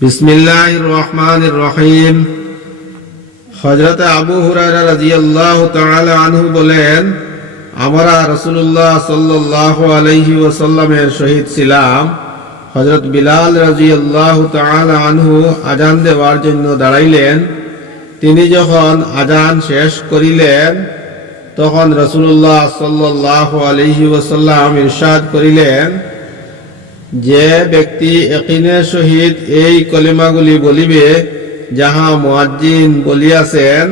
বিসমিল্লাহির রহমানির রহিম। হযরত আবু হুরায়রা রাদিয়াল্লাহু তাআলা আনহু বলেন, আমরা রাসূলুল্লাহ সাল্লাল্লাহু আলাইহি ওয়াসাল্লামের শহীদ ছিলাম। হযরত বিলাল রাদিয়াল্লাহু তাআলা আনহু আযান দেওয়ার জন্য দাঁড়াইলেন। তিনি যখন আযান শেষ করিলেন তখন রাসূলুল্লাহ সাল্লাল্লাহু আলাইহি ওয়াসাল্লাম ইরশাদ করিলেন, যে ব্যক্তি ইয়াকিনের সহিত এই কলিমাগুলি বলিবে যাহা মুয়াজ্জিন বলিয়াছেন,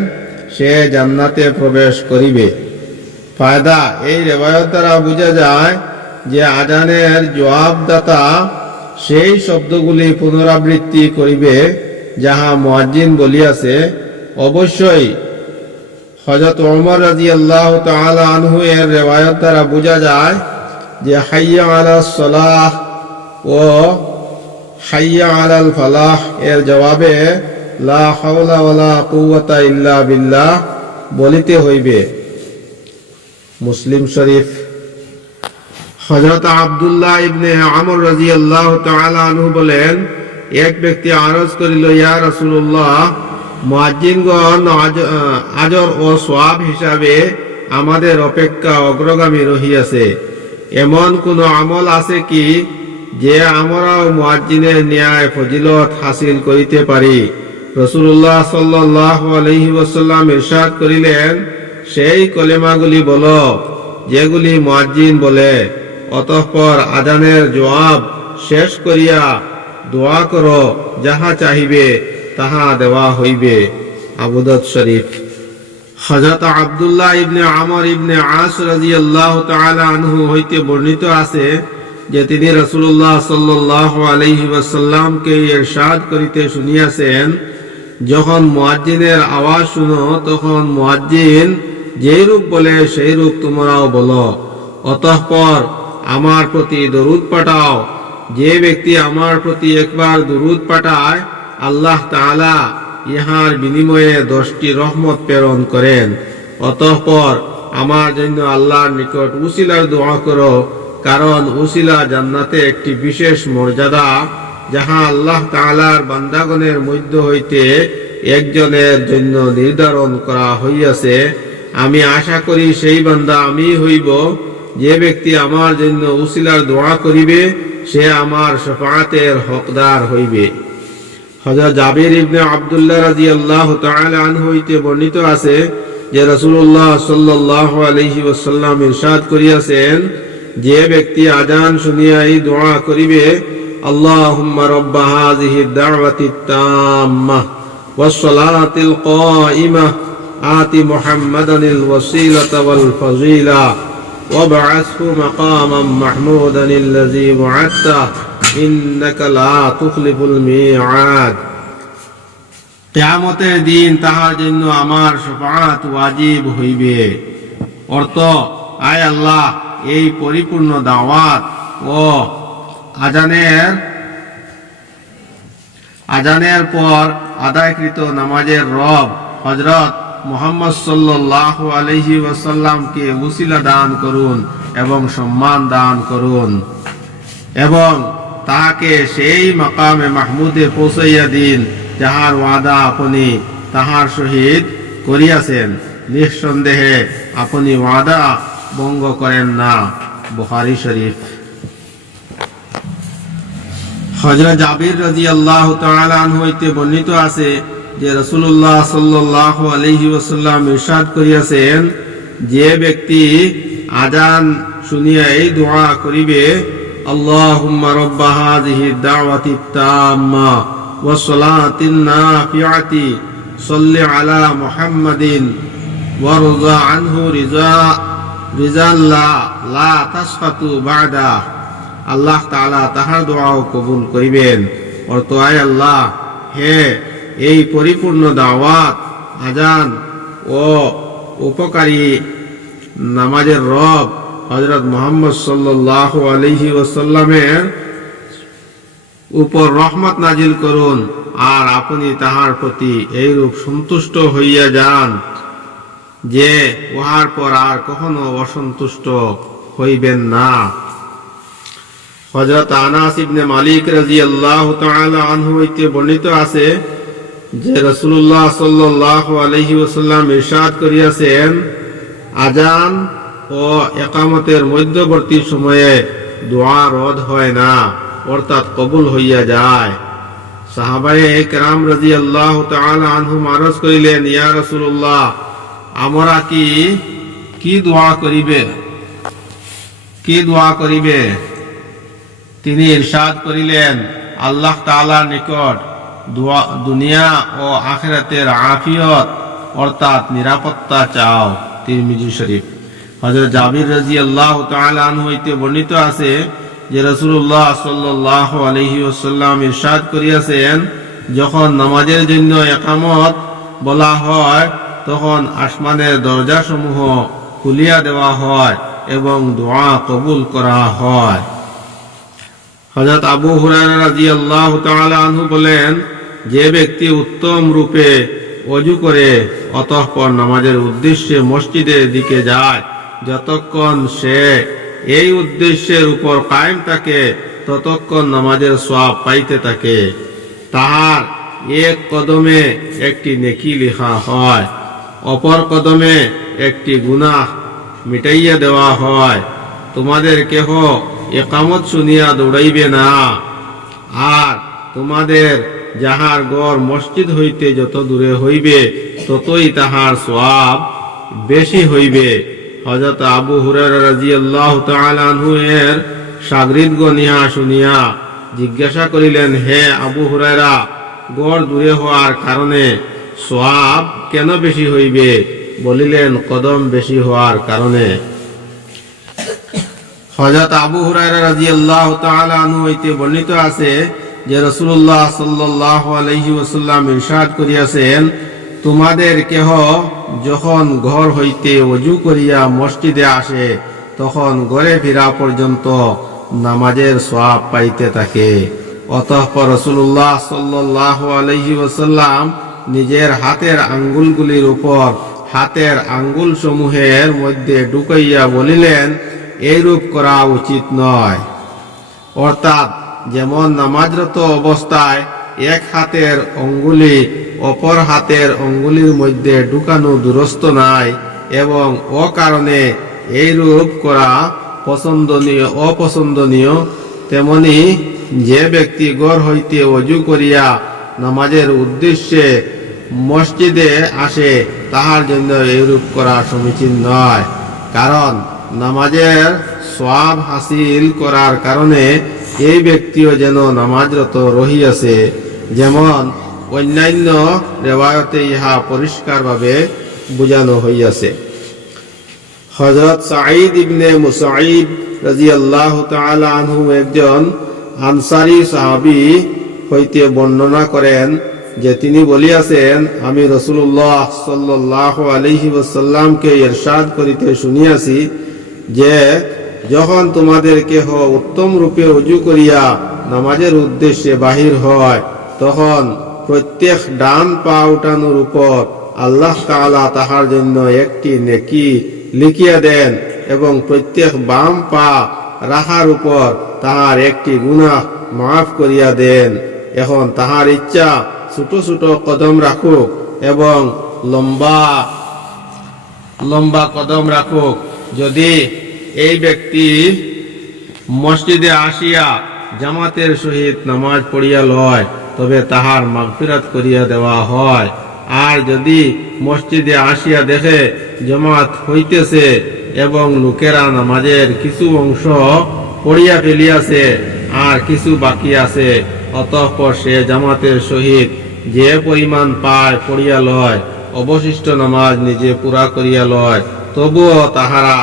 সে জান্নাতে প্রবেশ করিবে। ফায়দা: এই রিওয়ায়াত দ্বারা বোঝা যায় যে আযানের জবাবদাতা সেই শব্দগুলি পুনরাবৃত্তি করিবে যাহা মুয়াজ্জিন বলিয়াছে। অবশ্যই হযরত ওমর রাদিয়াল্লাহু তাআলা আনহু এর রিওয়ায়াত দ্বারা বোঝা যায় যে হাইয়া আলাস সালাহ ও হাইয়া আলাল ফালাহ এর জবাবে লা হাওলা ওয়ালা কুওয়াতা ইল্লা বিল্লাহ বলিতে হইবে। মুসলিম শরীফ। হযরত আব্দুল্লাহ ইবনে আমর রাদিয়াল্লাহু তাআলা আনহু বলেন, এক ব্যক্তি আরজ করিল, ইয়া রাসূলুল্লাহ, মুয়াজ্জিনগণ আজর ও সওয়াব হিসাবে আমাদের অপেক্ষা অগ্রগামী রহিয়াছে। এমন কোন আমল আছে কি যে আমরাও মুয়াজ্জিনের ন্যায় ফজিলত হাসিল করিতে পারি? রাসূলুল্লাহ সাল্লাল্লাহু আলাইহি ওয়াসাল্লাম ইরশাদ করিলেন, সেই কলেমাগুলি বলো যেগুলি মুয়াজ্জিন বলে। অতঃপর আযানের জবাব শেষ করিয়া দোয়া করো, যাহা চাহিবে তাহা দেওয়া হইবে। আবু দাউদ শরীফ। হযরত আব্দুল্লাহ ইবনে আমর ইবনে আস রাদিয়াল্লাহু তাআলা আনহু হইতে বর্ণিত আছে যে তিনি রাসূলুল্লাহ সাল্লাল্লাহু আলাইহি ওয়াসাল্লামকে ইরশাদ করিতে শুনিয়াছেন, যখন মুয়াজ্জিনের আওয়াজ শুনো তখন মুয়াজ্জিন যেই রূপ বলে সেই রূপ তোমরাও বলো। অতঃপর আমার প্রতি দরুদ পাঠাও। যে ব্যক্তি আমার প্রতি একবার দরুদ পাঠায়, আল্লাহ তাআলা ইহার বিনিময়ে 10টি রহমত প্রেরণ করেন। অতঃপর আমার জন্য আল্লাহর নিকট উসিলার দোয়া করো, কারণ উসিলা জান্নাতে একটি বিশেষ মর্যাদা, যাহা আল্লাহ তাআলার বান্দাগণের মধ্য হইতে একজনের জন্য নির্ধারণ করা হইয়াছে। আমি আশা করি সেই বান্দা আমি হইব। যে ব্যক্তি আমার জন্য উসিলার দোয়া করিবে, সে আমার শাফাআতের হকদার হইবে। হযরত জাবির ইবনে আব্দুল্লাহ রাদিয়াল্লাহু তাআলা আনহু হইতে বর্ণিত আছে যে রাসূলুল্লাহ সাল্লাল্লাহু আলাইহি ওয়াসাল্লাম ইরশাদ করিয়াছেন, যে ব্যক্তি আযান শুনিয়া এই দোয়া করিবে, আল্লাহুম্মা রাব্বা হাযিহিদ দাওয়াতিত তাম্মাহ ওয়াস সালাতিল কাইমাহ আতি মুহাম্মাদানিল ওয়াসিলাতা ওয়াল ফাযিলা ওয়াবআসহু মাকামান মাহমুদানিল্লাযী ওয়া'আদতা ইন্নাকা লা তুখলিফুল মিআদ। কিয়ামতের দিন তাহার জন্য আমার শাফাআত ওয়াজিব হইবে। অর্থ: আয় আল্লাহ, এই পরিপূর্ণ দাওয়াত ও আজানের পর আদায়কৃত নামাজের রব হযরত মুহাম্মদ সাল্লাল্লাহু আলাইহি ওয়াসাল্লামকে উসিলা দান করুন এবং সম্মান দান করুন, এবং তাহাকে সেই মাকামে মাহমুদে পৌঁছাইয়া দিন যাহার ওয়াদা আপনি তাহার সহিত করিয়াছেন। নিঃসন্দেহে আপনি ওয়াদা ভঙ্গ করেন না। বুখারী শরীফ। হযরত জাবির রাদিয়াল্লাহু তাআলা আনহু হইতে বর্ণিত আছে যে রাসূলুল্লাহ সাল্লাল্লাহু আলাইহি ওয়াসাল্লাম ইরশাদ করিয়াছেন, যে ব্যক্তি আযান শুনিয়া এই দোয়া করিবে, আল্লাহুম্মা রাব্বা হাযিহিদ দাওয়াতিত তাম্মা ওয়াস সালাতিন নাফিআতি সাল্লি আলা মুহাম্মাদিন ওয়ারযা আনহু রিজাল্লাহ লা তাসফাতু বা'দা, আল্লাহ তাআলা তাহার দোয়াও কবুল করিবেন। অর্থ: আয় আল্লাহ, হে এই পরিপূর্ণ দাওয়াত, আযান ও উপকারী নামাজের রব হযরত মুহাম্মদ সাল্লাল্লাহু আলাইহি ওয়াসাল্লামের উপর রহমত নাজিল করুন, আর আপনি তাহার প্রতি এইরূপ সন্তুষ্ট হইয়া যান যে উহার পর আর কখনো অসন্তুষ্ট হইবেন না। হযরত আনাস ইবনে মালিক রাদিয়াল্লাহু তাআলা আনহু হইতে বর্ণিত আছে যে রাসূলুল্লাহ সাল্লাল্লাহু আলাইহি ওয়াসাল্লাম ইরশাদ করিয়াছেন, আযান ও ইকামতের মধ্যবর্তী সময়ে দোয়া রদ হয় না, অর্থাৎ কবুল হইয়া যায়। সাহাবায়ে কেরাম রাদিয়াল্লাহু তাআলা আনহুম আরজ করিলেন, ইয়া রাসূলুল্লাহ, আমরা কি দোয়া করিবে? তিনি ইরশাদ করিলেন, আল্লাহ তাআলার নিকট দুনিয়া ও আখিরাতের আফিয়ত অর্থাৎ নিরাপত্তা চাও। তিরমিজি শরীফ। হযরত জাবির রাদিয়াল্লাহু তাআলা আনহু হইতে বর্ণিত আছে যে রাসূলুল্লাহ সাল্লাল্লাহু আলাইহি ওয়াসাল্লাম ইরশাদ করিয়াছেন, যখন নামাজের জন্য ইকামত বলা হয় তখন আসমানের দরজাসমূহ খুলিয়া দেওয়া হয় এবং দোয়া কবুল করা হয়। হযরত আবু হুরায়রা রাদিয়াল্লাহু তাআলা আনহু বলেন, যে ব্যক্তি উত্তম রূপে ওযু করে অতঃপর নামাজের উদ্দেশ্যে মসজিদের দিকে যায়, যতক্ষণ সে এই উদ্দেশ্যের উপর কায়েম থাকে ততক্ষণ নামাজের সওয়াব পাইতে থাকে। তাহার এক কদমে একটি নেকি লেখা হয়, অপর কদমে একটি গুনাহ মিটাইয়া দেওয়া হয়। তোমাদের কেহ ইকামত শুনিয়া দৌড়াইবে না, আর তোমাদের যাহার গড় মসজিদ হইতে যত দূরে হইবে ততই তাহার সওয়াব বেশি হইবে। হযরত আবু হুরায়রা রাদিয়াল্লাহু তাআলা আনহু এর শাগরিদগণ ইহা শুনিয়া জিজ্ঞাসা করিলেন, হে আবু হুরায়রা, গড় দূরে হওয়ার কারণে সওয়াব কেন বেশি হইবে? বলিলেন, কদম বেশি হওয়ার কারণে। হযরত আবু হুরায়রা রাদিয়াল্লাহু তাআলা আনহু হইতে বর্ণিত আছে যে রাসূলুল্লাহ সাল্লাল্লাহু আলাইহি ওয়াসাল্লাম ইরশাদ করিয়াছেন, তোমাদের কেহ যখন ঘর হইতে ওযু করিয়া মসজিদে আসে তখন ঘরে ফিরা পর্যন্ত নামাজের সওয়াব পাইতে থাকে। অতঃপর রাসূলুল্লাহ সাল্লাল্লাহু আলাইহি ওয়াসাল্লাম নিজের হাতের আঙ্গুলগুলির উপর হাতের আঙ্গুল সমূহের মধ্যে ঢুকাইয়া বলিলেন, এইরূপ করা উচিত নয়। অর্থাৎ যেমন নামাজরত অবস্থায় এক হাতের অঙ্গুলি অপর হাতের অঙ্গুলির মধ্যে ঢুকানো দুরস্ত নাই এবং অকারণে এইরূপ করা অপছন্দনীয়, তেমনি যে ব্যক্তি ঘর হইতে ওযু করিয়া নামাজের উদ্দেশ্যে মসজিদে আসে তাহার জন্য এইরূপ করা সমীচীন নয়। কারণ নামাজের সওয়াব হাসিল করার কারণে এই ব্যক্তিও যেন নামাজরত রহিয়াছে, যেমন অন্যান্য রিওয়ায়াতে ইহা পরিষ্কারভাবে বুঝানো হইয়াছে। হযরত সাঈদ ইবনে মুসাইব রাদিয়াল্লাহু তাআলা আনহু একজন আনসারী সাহাবী হইতে বর্ণনা করেন যে তিনি বলিয়াছেন, আমি রাসূলুল্লাহ সাল্লাল্লাহু আলাইহি ওয়াসাল্লামকে ইরশাদ করিতে শুনিয়াছি যে যখন তোমাদের কেহ উত্তম রূপে ওযু করিয়া নামাজের উদ্দেশ্যে বাহির হয় তখন প্রত্যেক ডান পা উঠানোর উপর আল্লাহ তাআলা তাহার জন্য একটি নেকি লিখিয়া দেন এবং প্রত্যেক বাম পা রাখার উপর তাহার একটি গুনাহ মাফ করিয়া দেন। এখন তাহার ইচ্ছা ছোট ছোট কদম রাখুক এবং লম্বা কদম রাখুক। যদি এই ব্যক্তি মসজিদে আসিয়া জামাতের সহিত নামাজ পড়িয়া লয় তবে তাহার মাগফিরাত করিয়া দেওয়া হয়। আর যদি মসজিদে আসিয়া দেখে জামাত হইতেছে এবং লোকেরা নামাজের কিছু অংশ পড়িয়া ফেলিয়াছে আর কিছু বাকি আছে, অতঃপর সে জামাতের সহিত যে পরিমাণ পায় পড়িয়া লয়, অবশিষ্ট নামাজ নিজে পুরা করিয়া লয়, তবুও তাহারা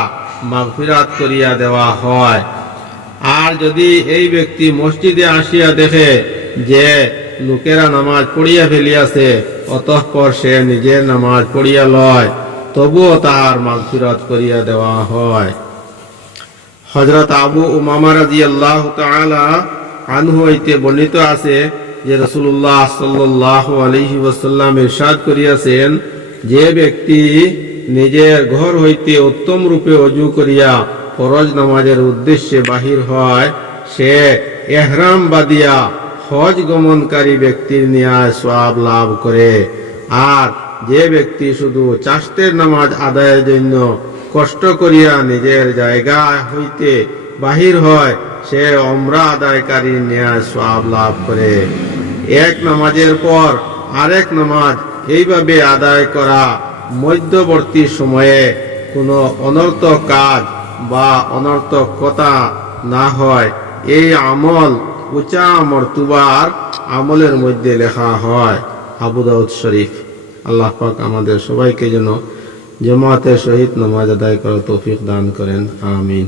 মাগফিরাত করিয়া দেওয়া হয়। আর যদি এই ব্যক্তি মসজিদে আসিয়া দেখে যে লোকেরা নামাজ পড়িয়া ফেলিয়াছে, অতঃপর সে নিজের নামাজ পড়িয়া লয়, তবুও তাহার মাগফিরাত করিয়া দেওয়া হয়। হযরত আবু উমামা রাদিয়াল্লাহু তাআলা আনহু হইতে বর্ণিত আছে যে রাসূলুল্লাহ সাল্লাল্লাহু আলাইহি ওয়াসাল্লাম ইরশাদ করিয়াছেন, যে ব্যক্তি নিজের ঘর হইতে উত্তম রূপে ওযু করিয়া ফরজ নামাজের উদ্দেশ্যে বাহির হয় সে এহরাম বাদিয়া হজ গমনকারী ব্যক্তির ন্যায় সওয়াব লাভ করে। আর যে ব্যক্তি শুধু চাষ্টের নামাজ আদায়ের জন্য কষ্ট করিয়া নিজের জায়গা হইতে বাহির হয়, সে ওমরা আদায়কারীর ন্যায় সওয়াব লাভ করে। এক নামাজের পর আরেক নামাজ এইভাবে আদায় করা মধ্যবর্তী সময়ে কোনো অনর্থক কাজ বা অনর্থক কথা না হয়, এই আমল উঁচা মর্তুবার আমলের মধ্যে লেখা হয়। আবু দাউদ শরীফ। আল্লাহ পাক আমাদের সবাইকে যেন জামাতের সহিত নামাজ আদায় করার তৌফিক দান করেন। আমিন।